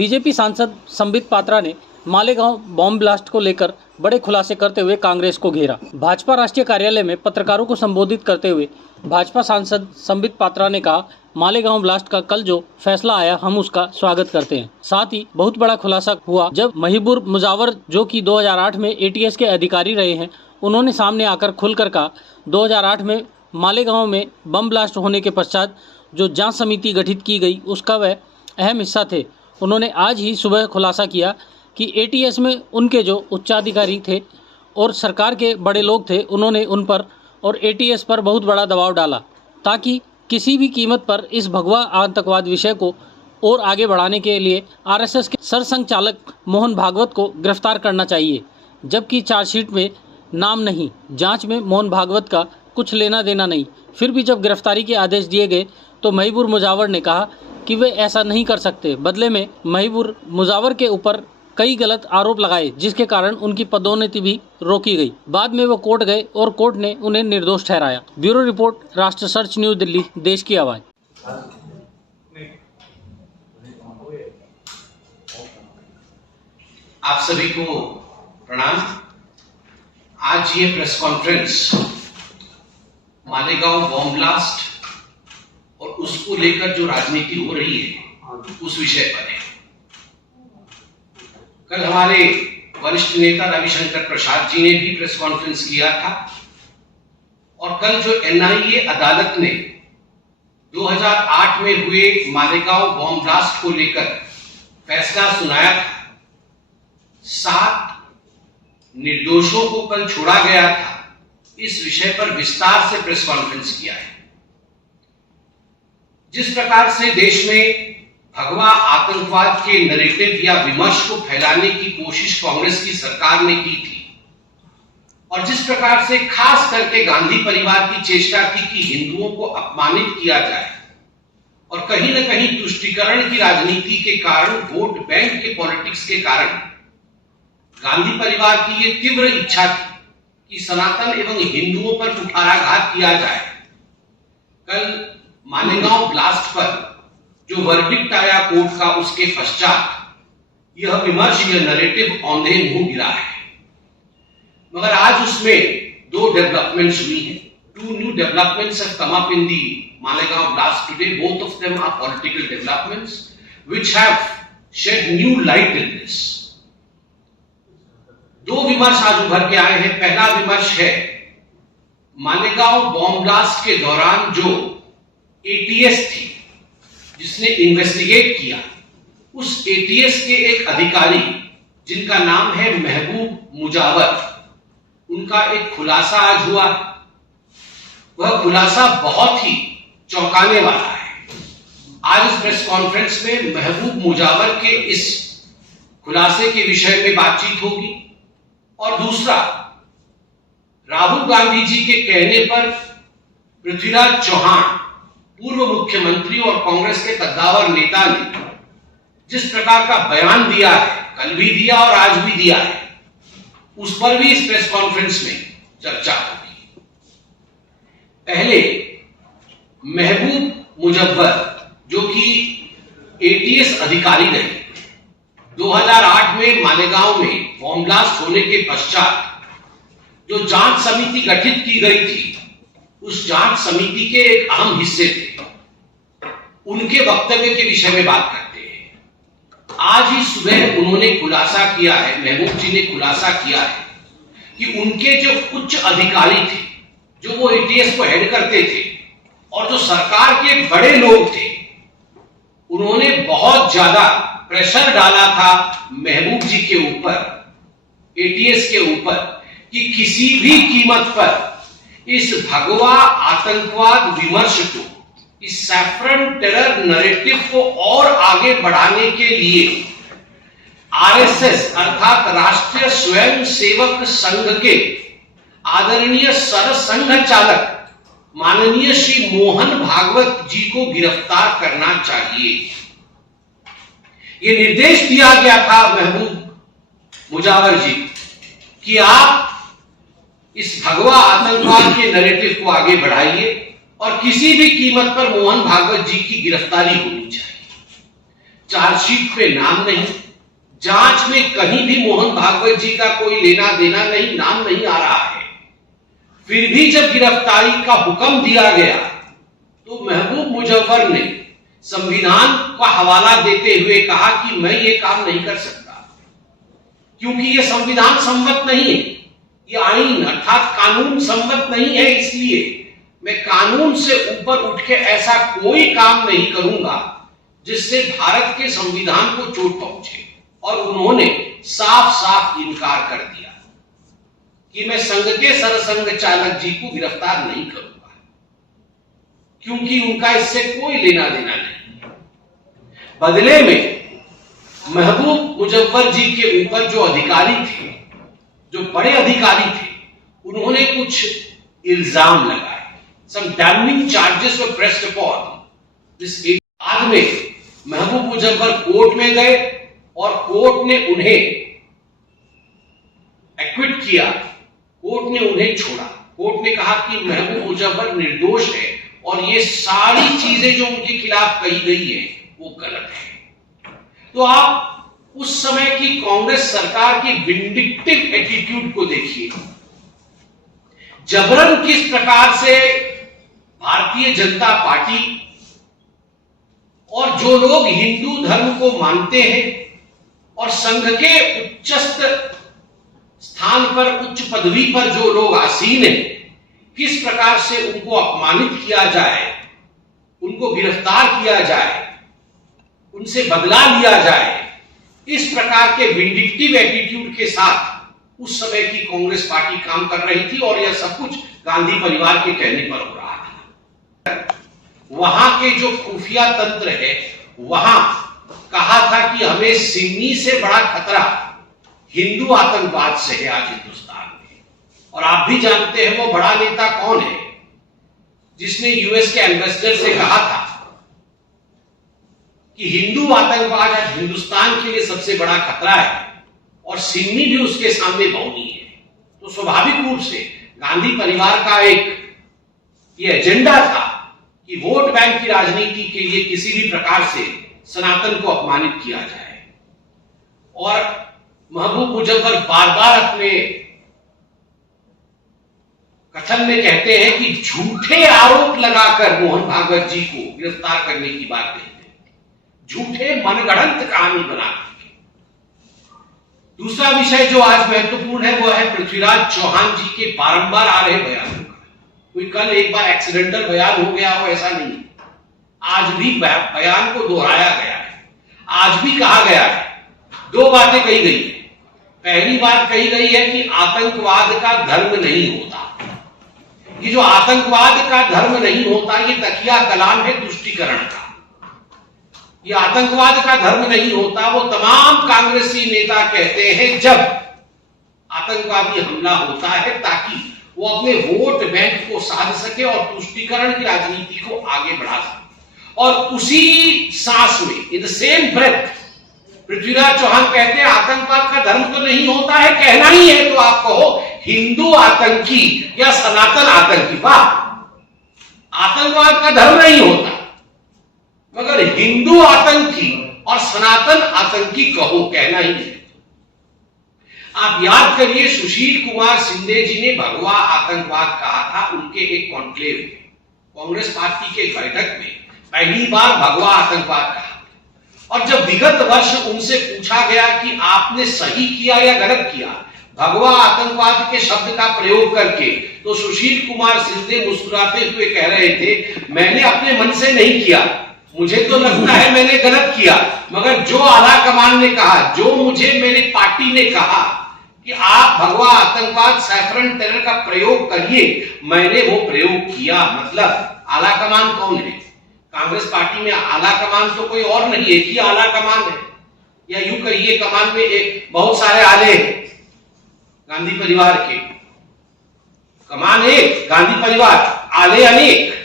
BJP सांसद संबित पात्रा ने Malegaon bomb blast को लेकर बड़े खुलासे करते हुए कांग्रेस को घेरा। भाजपा राष्ट्रीय कार्यालय में पत्रकारों को संबोधित करते हुए भाजपा सांसद संबित पात्रा ने कहा, मालेगांव ब्लास्ट का कल जो फैसला आया हम उसका स्वागत करते हैं। साथ ही बहुत बड़ा खुलासा हुआ जब महिबुर मुजावर, जो कि 2008 में एटीएस के अधिकारी रहे हैं, उन्होंने सामने आकर खुलकर कहा 2008 में मालेगांव में बम ब्लास्ट होने के पश्चात जो जांच समिति गठित की गई उसका वह अहम हिस्सा थे। उन्होंने आज ही सुबह खुलासा किया कि एटीएस में उनके जो उच्चाधिकारी थे और सरकार के बड़े लोग थे, उन्होंने उन पर और एटीएस पर बहुत बड़ा दबाव डाला ताकि किसी भी कीमत पर इस भगवा आतंकवाद विषय को और आगे बढ़ाने के लिए आरएसएस के सरसंघचालक मोहन भागवत को गिरफ्तार करना चाहिए। जबकि चार्जशीट में नाम नहीं, जांच में मोहन भागवत का कुछ लेना देना नहीं। फिर भी जब गिरफ्तारी के आदेश दिए गए तो महिबुर मुजावर ने कहा कि वे ऐसा नहीं कर सकते। बदले में महिबुर मुजावर के ऊपर कई गलत आरोप लगाए, जिसके कारण उनकी पदोन्नति भी रोकी गई। बाद में वो कोर्ट गए और कोर्ट ने उन्हें निर्दोष ठहराया। ब्यूरो रिपोर्ट, राष्ट्र सर्च न्यूज, दिल्ली, देश की आवाज। आप सभी को प्रणाम। आज ये press conference Malegaon bomb blast और उसको लेकर जो राजनीति हो रही है उस विषय पर है। कल हमारे वरिष्ठ नेता रविशंकर प्रसाद जी ने भी प्रेस कॉन्फ्रेंस किया था और कल जो एनआईए अदालत ने 2008 में हुए मालेगांव बॉम्ब ब्लास्ट को लेकर फैसला सुनाया था, 7 निर्दोषों को कल छोड़ा गया था, इस विषय पर विस्तार से प्रेस कॉन्फ्रेंस किया है। जिस प्रकार से देश में भगवा आतंकवाद के नैरेटिव या विमर्श को फैलाने की कोशिश कांग्रेस की सरकार ने की थी और जिस प्रकार से खास करके गांधी परिवार की चेष्टा थी कि हिंदुओं को अपमानित किया जाए और कहीं न कहीं तुष्टीकरण की राजनीति के कारण, वोट बैंक के पॉलिटिक्स के कारण गांधी परिवार की ये तीव्र इच्छा थी कि सनातन एवं हिंदुओं पर कुठाराघात किया जाए। कल मालेगांव ब्लास्ट पर जो वर्डिक्ट आया कोर्ट का, उसके पश्चात यह विमर्श, यह नैरेटिव औंधे मुंह गिरा है। मगर आज उसमें 2 डेवलपमेंट्स हुई हैं। 2 new developments have come up in the Malegaon blast today. Both of them are political developments which have shed new light in this. 2 विमर्श आज उभर के आए हैं। पहला विमर्श है मालेगांव बॉम्ब ब्लास्ट के दौरान जो एटीएस थी जिसने इन्वेस्टिगेट किया, उस एटीएस के एक अधिकारी जिनका नाम है महबूब मुजावर, उनका एक खुलासा आज हुआ। वह खुलासा बहुत ही चौंकाने वाला है। आज इस प्रेस कॉन्फ्रेंस में महबूब मुजावर के इस खुलासे के विषय में बातचीत होगी। और दूसरा, राहुल गांधी जी के कहने पर पृथ्वीराज चौहान, पूर्व मुख्यमंत्री और कांग्रेस के कद्दावर नेता ने जिस प्रकार का बयान दिया है, कल भी दिया और आज भी दिया है, उस पर भी इस प्रेस कॉन्फ्रेंस में चर्चा होगी। पहले महबूब मुजफ्फर, जो कि एटीएस अधिकारी रहे, 2008 में मालेगांव में बॉम्ब ब्लास्ट होने के पश्चात जो जांच समिति गठित की गई थी, उस जांच समिति के एक अहम हिस्से थे। उनके वक्तव्य के विषय में बात करते हैं। आज ही सुबह उन्होंने खुलासा किया है, महबूब जी ने खुलासा किया है कि उनके जो उच्च अधिकारी थे, जो वो एटीएस को हेड करते थे और जो सरकार के बड़े लोग थे, उन्होंने बहुत ज्यादा प्रेशर डाला था महबूब जी के ऊपर, एटीएस के ऊपर, कि किसी भी कीमत पर इस भगवा आतंकवाद विमर्श को, इस सैफ्रन टेरर नैरेटिव को और आगे बढ़ाने के लिए आरएसएस अर्थात राष्ट्रीय स्वयंसेवक संघ के आदरणीय सरसंघ चालक माननीय श्री मोहन भागवत जी को गिरफ्तार करना चाहिए। यह निर्देश दिया गया था महबूब मुजावर जी कि आप इस भगवा आतंकवाद के नैरेटिव को आगे बढ़ाइए और किसी भी कीमत पर मोहन भागवत जी की गिरफ्तारी होनी चाहिए। चार्जशीट पे नाम नहीं, जांच में कहीं भी मोहन भागवत जी का कोई लेना देना नहीं, नाम नहीं आ रहा है। फिर भी जब गिरफ्तारी का हुक्म दिया गया तो महबूब मुजफ्फर ने संविधान का हवाला देते हुए कहा कि मैं ये काम नहीं कर सकता क्योंकि ये संविधान सम्मत नहीं है, ये आईन अर्थात कानून सम्मत नहीं है, इसलिए मैं कानून से ऊपर उठ के ऐसा कोई काम नहीं करूंगा जिससे भारत के संविधान को चोट पहुंचे। और उन्होंने साफ साफ इनकार कर दिया कि मैं संघ के सरसंघ चालक जी को गिरफ्तार नहीं करूंगा क्योंकि उनका इससे कोई लेना देना नहीं। बदले में महबूब मुजफ्फर जी के ऊपर जो अधिकारी थे, जो बड़े अधिकारी थे, उन्होंने कुछ इल्जाम लगाए। Some damning charges were pressed upon this। बाद में महबूब मुजफ्फर कोर्ट में गए और कोर्ट ने उन्हें एक्विट किया, कोर्ट ने उन्हें छोड़ा। कोर्ट ने कहा कि महबूब मुजफ्फर निर्दोष है और ये सारी चीजें जो उनके खिलाफ कही गई है वो गलत है। तो आप उस समय की कांग्रेस सरकार की विंडिक्टिव एटीट्यूड को देखिए, जबरन किस प्रकार से भारतीय जनता पार्टी और जो लोग हिंदू धर्म को मानते हैं और संघ के उच्चस्थ स्थान पर, उच्च पदवी पर जो लोग आसीन हैं, किस प्रकार से उनको अपमानित किया जाए, उनको गिरफ्तार किया जाए, उनसे बदला लिया जाए। इस प्रकार के विंडिक्टिव एटीट्यूड के साथ उस समय की कांग्रेस पार्टी काम कर रही थी और यह सब कुछ गांधी परिवार के कहने पर हो रहा था। वहां के जो खुफिया तंत्र है, वहां कहा था कि हमें सिमी से बड़ा खतरा हिंदू आतंकवाद से है आज हिंदुस्तान में। और आप भी जानते हैं वो बड़ा नेता कौन है जिसने यूएस के एम्बेसडर से कहा था कि हिंदू आतंकवाद आज हिंदुस्तान के लिए सबसे बड़ा खतरा है और सिमी भी उसके सामने मौनी है। तो स्वाभाविक रूप से गांधी परिवार का एक ये एजेंडा था कि वोट बैंक की राजनीति के लिए किसी भी प्रकार से सनातन को अपमानित किया जाए। और महबूब मुजफ्फर बार बार अपने कथन में कहते हैं कि झूठे आरोप लगाकर मोहन भागवत जी को गिरफ्तार करने की बात कहते हैं, झूठे मनगढ़ंत कहानी बनाकर। दूसरा विषय जो आज महत्वपूर्ण है वो है पृथ्वीराज चौहान जी के बारंबार आ रहे बयानों का। कोई कल एक बार एक्सीडेंटल बयान हो गया हो ऐसा नहीं, आज भी बयान को दोहराया गया है। आज भी कहा गया है, दो बातें कही गई है। पहली बात कही गई है कि आतंकवाद का धर्म नहीं होता। ये जो आतंकवाद का धर्म नहीं होता ये तकिया कलाम है तुष्टीकरण का। ये आतंकवाद का धर्म नहीं होता वो तमाम कांग्रेसी नेता कहते हैं जब आतंकवादी हमला होता है ताकि वो अपने वोट बैंक को साध सके और तुष्टीकरण की राजनीति को आगे बढ़ा सके। और उसी सांस में in the same breath Prithviraj Chauhan कहते हैं आतंकवाद का धर्म तो नहीं होता है, कहना ही है तो आप कहो हिंदू आतंकी या सनातन आतंकी। वाह, आतंकवाद का धर्म नहीं होता मगर हिंदू आतंकी और सनातन आतंकी कहो, कहना ही है। आप याद करिए सुशील कुमार शिंदे जी ने भगवा आतंकवाद कहा था उनके एक कॉन्क्लेव में, कांग्रेस पार्टी के बैठक में पहली बार भगवा आतंकवाद कहा। और जब विगत वर्ष उनसे पूछा गया कि आपने सही किया या गलत किया भगवा आतंकवाद के शब्द का प्रयोग करके, तो सुशील कुमार शिंदे मुस्कुराते हुए कह रहे थे मैंने अपने मन से नहीं किया, मुझे तो लगता है मैंने गलत किया, मगर जो आला कमान ने कहा, जो मुझे मेरी पार्टी ने कहा कि आप भगवा आतंकवाद सैफरन टेरर का प्रयोग करिए, मैंने वो प्रयोग किया। मतलब आला कमान कौन है? कांग्रेस पार्टी में आला कमान तो कोई और नहीं, एक ही आला कमान है, या यूं कहिए कमान में एक बहुत सारे आले हैं। गांधी परिवार के कमान एक, गांधी परिवार, आले अनेक।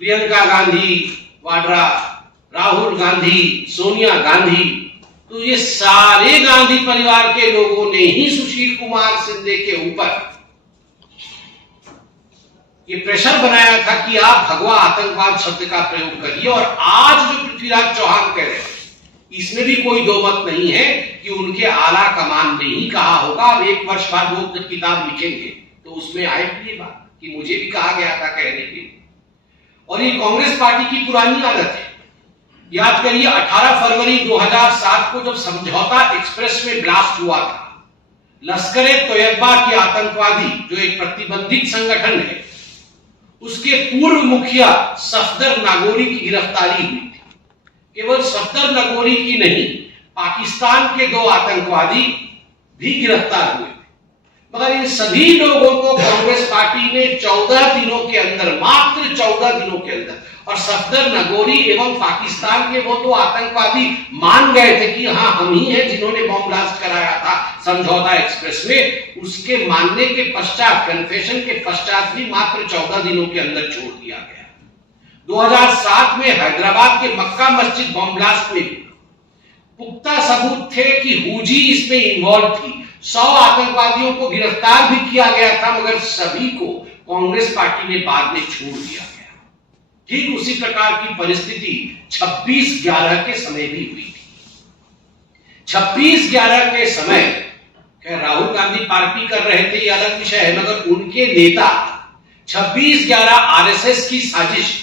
प्रियंका गांधी वाड्रा, राहुल गांधी, सोनिया गांधी, तो ये सारे गांधी परिवार के लोगों ने ही सुशील कुमार शिंदे के ऊपर ये प्रेशर बनाया था कि आप भगवा आतंकवाद शब्द का प्रयोग करिए। और आज जो पृथ्वीराज चौहान कह रहे हैं, इसमें भी कोई दो मत नहीं है कि उनके आला कमान ने ही कहा होगा। अब 1 वर्ष बाद वो किताब लिखेंगे तो उसमें आएगी ये बात कि मुझे भी कहा गया था कहने के लिए। और ये कांग्रेस पार्टी की पुरानी आदत है। याद करिए 18 फरवरी 2007 को जब समझौता एक्सप्रेस में ब्लास्ट हुआ था, लश्कर-ए-तोयबा के आतंकवादी जो एक प्रतिबंधित संगठन है, उसके पूर्व मुखिया सफदर नागोरी की गिरफ्तारी हुई थी। केवल सफदर नागोरी की नहीं, पाकिस्तान के 2 आतंकवादी भी गिरफ्तार हुए थे। मगर इन सभी लोगों को कांग्रेस पार्टी ने 14 दिनों के अंदर, मात्र 14 दिनों के अंदर, और सफदर नागोरी एवं पाकिस्तान के वो 2 आतंकवादी मान गए थे कि हाँ हम ही हैं जिन्होंने बॉम्ब ब्लास्ट कराया था समझौता एक्सप्रेस में। उसके मानने के पश्चात, कन्फेशन के पश्चात भी मात्र 14 दिनों के अंदर छोड़ दिया गया। 2007 में हैदराबाद के मक्का मस्जिद बॉम्ब ब्लास्ट में पुख्ता सबूत थे कि हुजी इसमें इन्वॉल्व थी। 100 आतंकवादियों को गिरफ्तार भी किया गया था, मगर सभी को कांग्रेस पार्टी ने बाद में छोड़ दिया गया। ठीक उसी प्रकार की परिस्थिति 26/11 के समय भी हुई थी। 26/11 के समय राहुल गांधी पार्टी कर रहे थे, यह अलग विषय है, मगर उनके नेता 26/11 आरएसएस की साजिश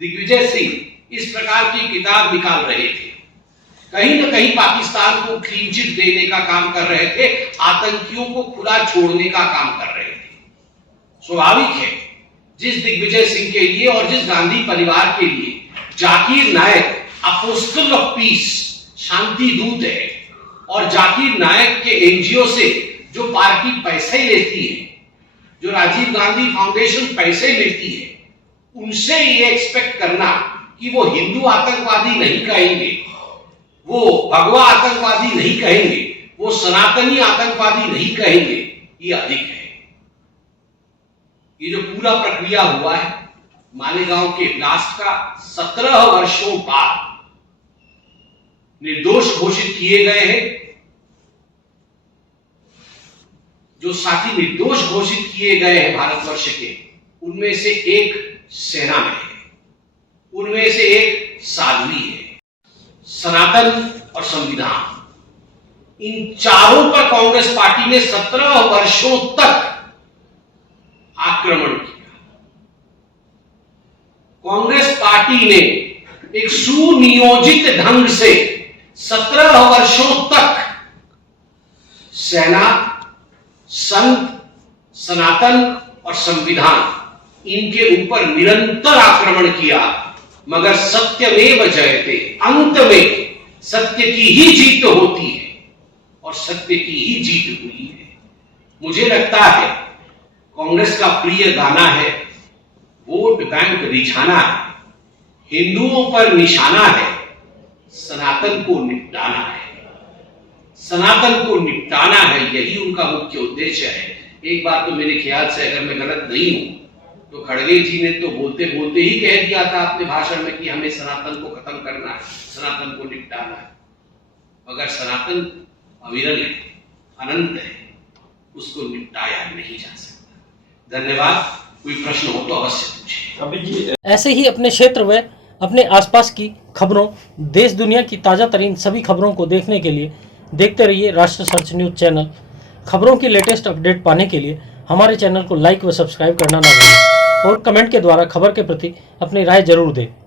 दिग्विजय सिंह इस प्रकार की किताब निकाल रहे थे। कहीं न कहीं पाकिस्तान को क्लीन चिट देने का काम कर रहे थे, आतंकियों को खुला छोड़ने का काम कर रहे थे। स्वाभाविक है, जिस दिग्विजय सिंह के लिए और जिस गांधी परिवार के लिए जाकिर नायक अपोस्टल ऑफ पीस, शांति दूत है, और जाकिर नायक के एनजीओ से जो पार्टी पैसे लेती है, जो राजीव गांधी फाउंडेशन पैसे लेती है, उनसे ये एक्सपेक्ट करना कि वो हिंदू आतंकवादी नहीं कहेंगे, वो भगवा आतंकवादी नहीं कहेंगे, वो सनातनी आतंकवादी नहीं कहेंगे, ये अधिक है। ये जो पूरा प्रक्रिया हुआ है मालेगांव के ब्लास्ट का, 17 वर्षों बाद निर्दोष घोषित किए गए हैं। जो साथी निर्दोष घोषित किए गए हैं भारतवर्ष के, उनमें से एक सेना में है, उनमें से एक साध्वी है। सनातन और संविधान, इन चारों पर कांग्रेस पार्टी ने 17 वर्षों तक आक्रमण किया। कांग्रेस पार्टी ने एक सुनियोजित ढंग से 17 वर्षों तक सेना, संत, सनातन और संविधान, इनके ऊपर निरंतर आक्रमण किया। मगर सत्यमेव जयते, अंत में सत्य की ही जीत होती है, और सत्य की ही जीत हुई है। मुझे लगता है कांग्रेस का प्रिय गाना है, वोट बैंक रिझाना है, हिंदुओं पर निशाना है, सनातन को निपटाना है। सनातन को निपटाना है, यही उनका मुख्य उद्देश्य है। एक बार तो मेरे ख्याल से, अगर मैं गलत नहीं हूं, तो खड़गे जी ने तो बोलते बोलते ही कह दिया था अपने भाषण में कि हमें सनातन को खत्म करना है, सनातन को निपटाना है। मगर सनातन अविरल है, अनंत है, उसको निपटाया नहीं जा सकता। धन्यवाद। कोई प्रश्न हो तो अवश्य पूछिए। ऐसे ही अपने क्षेत्र व अपने आसपास की खबरों, देश दुनिया की ताज़ा तरीन सभी खबरों को देखने के लिए देखते रहिए राष्ट्र सर्च न्यूज़ चैनल। खबरों की लेटेस्ट अपडेट पाने के लिए हमारे चैनल को लाइक व सब्सक्राइब करना ना भूलें, और कमेंट के द्वारा खबर के प्रति अपनी राय जरूर दें।